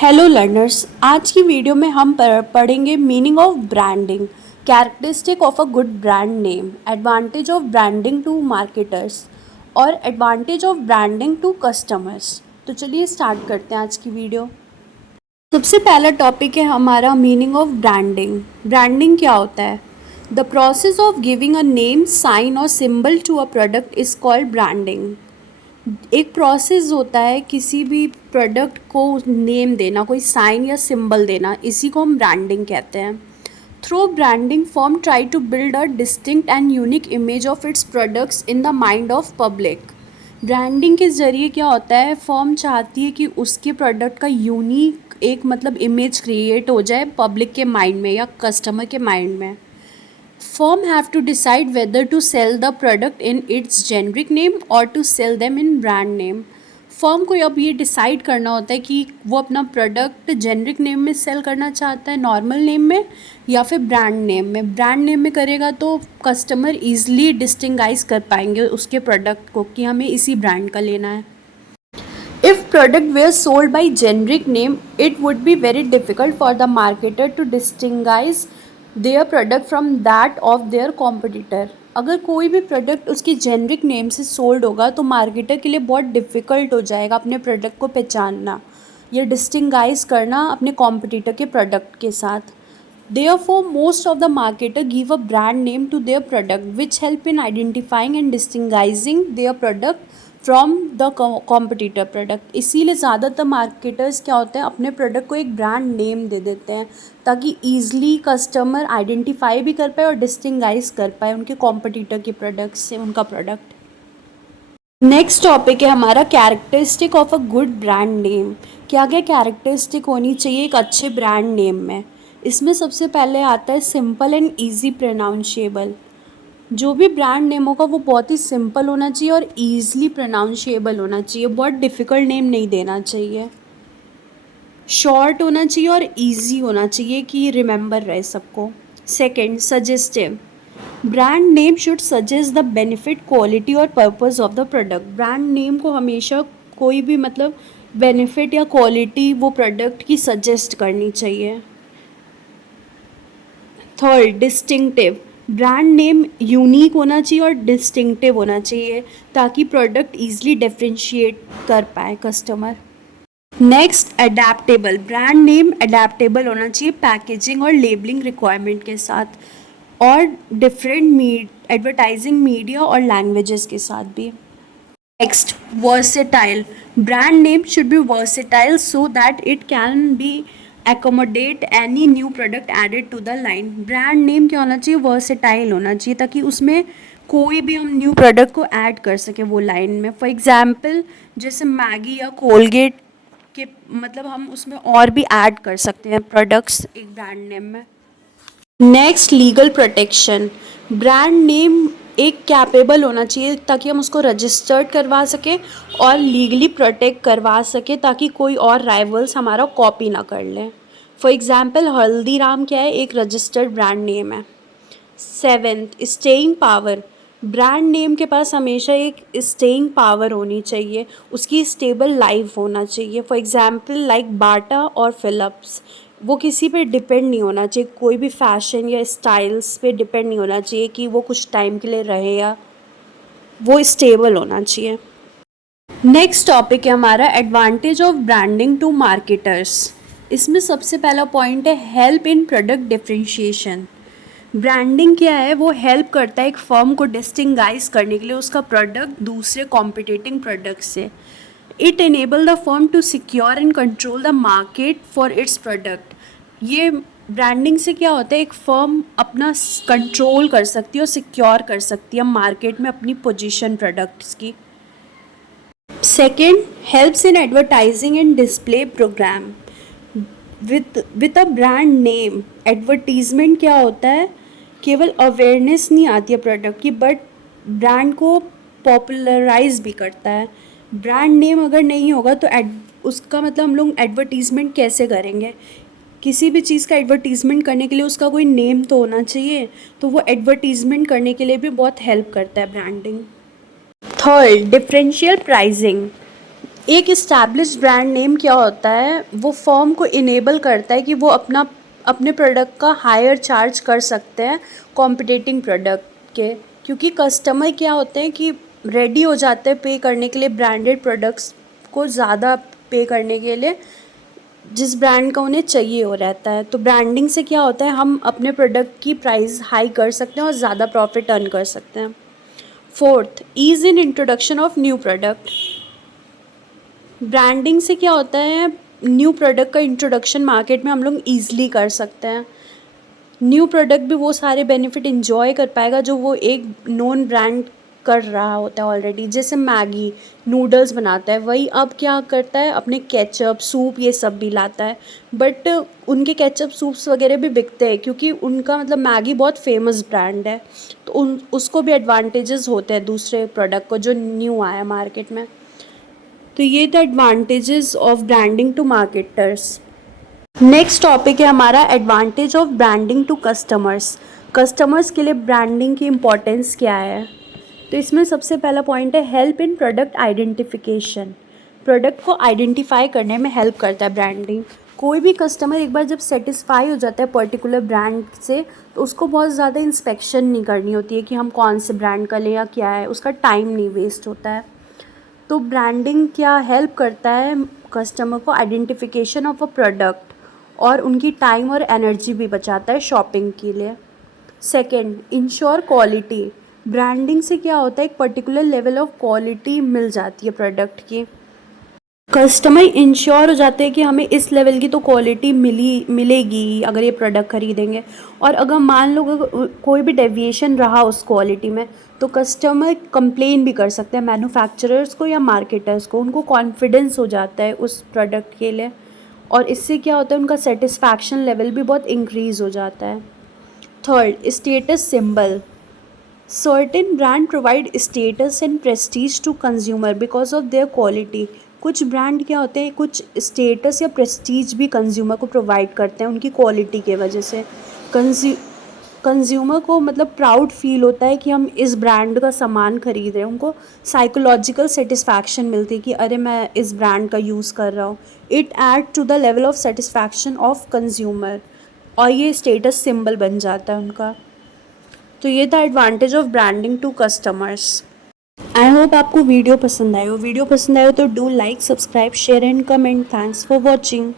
Hello learners, आज की video में हम पढ़ेंगे meaning of branding, characteristic of a good brand name, advantage of branding to marketers और advantage of branding to customers. तो चलिए स्टार्ट करते हैं आज की वीडियो। सबसे पहला टॉपिक है हमारा मीनिंग ऑफ ब्रांडिंग। ब्रांडिंग क्या होता है? The process of giving a name, sign और symbol to a product is called branding. एक प्रोसेस होता है किसी भी प्रोडक्ट को नेम देना, कोई साइन या सिंबल देना, इसी को हम ब्रांडिंग कहते हैं। Through branding firm try to build a distinct and unique image of its products in the mind of public. Branding के ज़रिए क्या होता है, फर्म चाहती है कि उसके प्रोडक्ट का यूनिक एक इमेज क्रिएट हो जाए पब्लिक के माइंड में या कस्टमर के माइंड में। Firm have to decide whether to sell the product in its generic name or to sell them in brand name. Firm को अब ये डिसाइड करना होता है कि वो अपना प्रोडक्ट जेनरिक नेम में सेल करना चाहता है, नॉर्मल नेम में, या फिर ब्रांड नेम में। ब्रांड नेम में करेगा तो कस्टमर ईजिली डिस्टिंगाइज कर पाएंगे उसके प्रोडक्ट को कि हमें इसी ब्रांड का लेना है। If product were sold by generic name, it would be very difficult for the marketer to distinguish their product from that of their competitor. अगर कोई भी प्रोडक्ट उसकी जेनरिक नेम से सोल्ड होगा तो मार्केटर के लिए बहुत डिफ़िकल्ट हो जाएगा अपने प्रोडक्ट को पहचानना या डिस्टिंगाइज करना अपने कॉम्पिटिटर के प्रोडक्ट के साथ। Therefore, most of the marketer give a brand name to their product, which help in identifying and distinguishing their product from the competitor product. इसीलिए ज़्यादातर मार्केटर्स क्या होते हैं, अपने प्रोडक्ट को एक ब्रांड नेम दे देते हैं ताकि ईज़िली कस्टमर आइडेंटिफाई भी कर पाए और डिस्टिंगाइज कर पाए उनके कॉम्पिटिटर के प्रोडक्ट से उनका प्रोडक्ट। नेक्स्ट टॉपिक है हमारा characteristic of a good brand name. क्या क्या कैरेक्टरिस्टिक होनी चाहिए एक अच्छे ब्रांड नेम में? इसमें सबसे पहले आता है सिंपल एंड ईजी प्रोनाउंशिएबल। जो भी ब्रांड नेम होगा वो बहुत ही सिंपल होना चाहिए और ईज़िली प्रोनाउंशिएबल होना चाहिए, बहुत डिफ़िकल्ट नेम नहीं देना चाहिए। शॉर्ट होना चाहिए और इजी होना चाहिए कि रिमेंबर रहे सबको। Second, suggestive. Brand name should suggest the benefit, quality और purpose of the product. Brand name को हमेशा कोई भी बेनिफिट या क्वालिटी वो प्रोडक्ट की सजेस्ट करनी चाहिए। Third, distinctive. Brand name unique होना चाहिए और डिस्टिंक्टिव होना चाहिए ताकि प्रोडक्ट ईजिली डिफ्रेंशिएट कर पाए customer. Next, adaptable. Brand name adaptable होना चाहिए पैकेजिंग और लेबलिंग रिक्वायरमेंट के साथ और डिफरेंट एडवर्टाइजिंग मीडिया और लैंग्वेजेस के साथ भी। Next, versatile. Brand name should be versatile so that it can be accommodate any new product added to the line। Brand name क्या होना चाहिए, वर्सेटाइल होना चाहिए ताकि उसमें कोई भी हम न्यू प्रोडक्ट को ऐड कर सके वो लाइन में। फॉर एग्जांपल जैसे मैगी या कोलगेट के हम उसमें और भी ऐड कर सकते हैं प्रोडक्ट्स एक ब्रांड नेम में। Next, legal protection. Brand name एक कैपेबल होना चाहिए ताकि हम उसको रजिस्टर्ड करवा सकें और लीगली प्रोटेक्ट करवा सकें ताकि कोई और राइवल्स हमारा कॉपी ना कर लें। फॉर एग्जांपल हल्दीराम क्या है, एक रजिस्टर्ड ब्रांड नेम है। Seventh, staying power. Brand name के पास हमेशा एक स्टेइंग पावर होनी चाहिए, उसकी स्टेबल लाइफ होना चाहिए। फॉर एग्जांपल लाइक बाटा और फिलिप्स, वो किसी पे डिपेंड नहीं होना चाहिए, कोई भी फैशन या स्टाइल्स पे डिपेंड नहीं होना चाहिए कि वो कुछ टाइम के लिए रहे, या वो स्टेबल होना चाहिए। नेक्स्ट टॉपिक है हमारा advantage of branding to marketers. इसमें सबसे पहला पॉइंट है help in product differentiation. Branding क्या है, वो हेल्प करता है एक फर्म को डिस्टिंगाइज करने के लिए उसका प्रोडक्ट दूसरे कॉम्पिटिटिंग प्रोडक्ट से। It enable the firm to secure and control the market for its product. ये ब्रांडिंग से क्या होता है, एक फर्म अपना कंट्रोल कर सकती है और सिक्योर कर सकती है मार्केट में अपनी पोजीशन प्रोडक्ट्स की। Second, helps in advertising and display program. With a brand name advertisement क्या होता है, केवल अवेयरनेस नहीं आती है प्रोडक्ट की, बट ब्रांड को पॉपुलराइज भी करता है। ब्रांड नेम अगर नहीं होगा तो उसका हम लोग एडवर्टीज़मेंट कैसे करेंगे? किसी भी चीज़ का एडवर्टीज़मेंट करने के लिए उसका कोई नेम तो होना चाहिए, तो वो एडवर्टीज़मेंट करने के लिए भी बहुत हेल्प करता है ब्रांडिंग। Third, differential pricing. एक इस्टेब्लिश्ड ब्रांड नेम क्या होता है, वो फर्म को इनेबल करता है कि वो अपने प्रोडक्ट का हायर चार्ज कर सकते हैं कॉम्पिटिटिंग प्रोडक्ट के, क्योंकि कस्टमर क्या होते हैं कि रेडी हो जाते हैं पे करने के लिए ब्रांडेड प्रोडक्ट्स को ज़्यादा पे करने के लिए, जिस ब्रांड का उन्हें चाहिए हो रहता है। तो ब्रांडिंग से क्या होता है, हम अपने प्रोडक्ट की प्राइस हाई कर सकते हैं और ज़्यादा प्रॉफिट अर्न कर सकते हैं। Fourth, ease in introduction of new product. Branding से क्या होता है, न्यू प्रोडक्ट का इंट्रोडक्शन मार्केट में हम लोग ईज़िली कर सकते हैं। न्यू प्रोडक्ट भी वो सारे बेनिफिट इन्जॉय कर पाएगा जो वो एक नोन ब्रांड कर रहा होता है ऑलरेडी। जैसे मैगी नूडल्स बनाता है, वही अब क्या करता है, अपने केचप सूप ये सब भी लाता है, बट उनके केचप सूप्स वगैरह भी बिकते हैं क्योंकि उनका मतलब मैगी बहुत फेमस ब्रांड है। तो उसको भी एडवांटेजेस होते हैं दूसरे प्रोडक्ट को जो न्यू आया मार्केट में। तो ये the advantages of branding to marketers. Next topic है हमारा advantage of branding to customers. Customers के लिए ब्रांडिंग की इम्पोर्टेंस क्या है। तो इसमें सबसे पहला पॉइंट है help in product identification. Product को आइडेंटिफाई करने में हेल्प करता है ब्रांडिंग। कोई भी कस्टमर एक बार जब सेटिस्फाई हो जाता है पर्टिकुलर ब्रांड से, तो उसको बहुत ज़्यादा इंस्पेक्शन नहीं करनी होती है कि हम कौन से ब्रांड का लें या क्या है, उसका टाइम नहीं वेस्ट होता है। तो ब्रांडिंग क्या हेल्प करता है कस्टमर को आइडेंटिफिकेशन ऑफ अ प्रोडक्ट, और उनकी टाइम और एनर्जी भी बचाता है शॉपिंग के लिए। Second, ensure quality. ब्रांडिंग से क्या होता है, एक पर्टिकुलर लेवल ऑफ क्वालिटी मिल जाती है प्रोडक्ट की। कस्टमर इंश्योर हो जाते हैं कि हमें इस लेवल की तो क्वालिटी मिलेगी अगर ये प्रोडक्ट खरीदेंगे। और अगर मान लो कोई भी डेविएशन रहा उस क्वालिटी में, तो कस्टमर कंप्लेन भी कर सकते हैं मैन्युफैक्चरर्स को या मार्केटर्स को। उनको कॉन्फिडेंस हो जाता है उस प्रोडक्ट के लिए, और इससे क्या होता है, उनका सेटिस्फैक्शन लेवल भी बहुत इंक्रीज़ हो जाता है। Third, status symbol. Certain brand provide status and prestige to consumer because of their quality. कुछ ब्रांड क्या होते हैं, कुछ स्टेटस या प्रेस्टीज भी कंज्यूमर को प्रोवाइड करते हैं उनकी क्वालिटी के वजह से। कंज्यूमर को मतलब प्राउड फील होता है कि हम इस ब्रांड का सामान खरीद रहे हैं। उनको साइकोलॉजिकल सेटिस्फैक्शन मिलती है कि अरे मैं इस ब्रांड का यूज़ कर रहा हूँ। It add to the level of satisfaction of consumer, और ये स्टेटस सिंबल बन जाता है उनका। तो ये था advantage of branding to customers. I hope आपको वीडियो पसंद आए हो। वीडियो पसंद आए हो तो do like, subscribe, share and comment. Thanks for watching.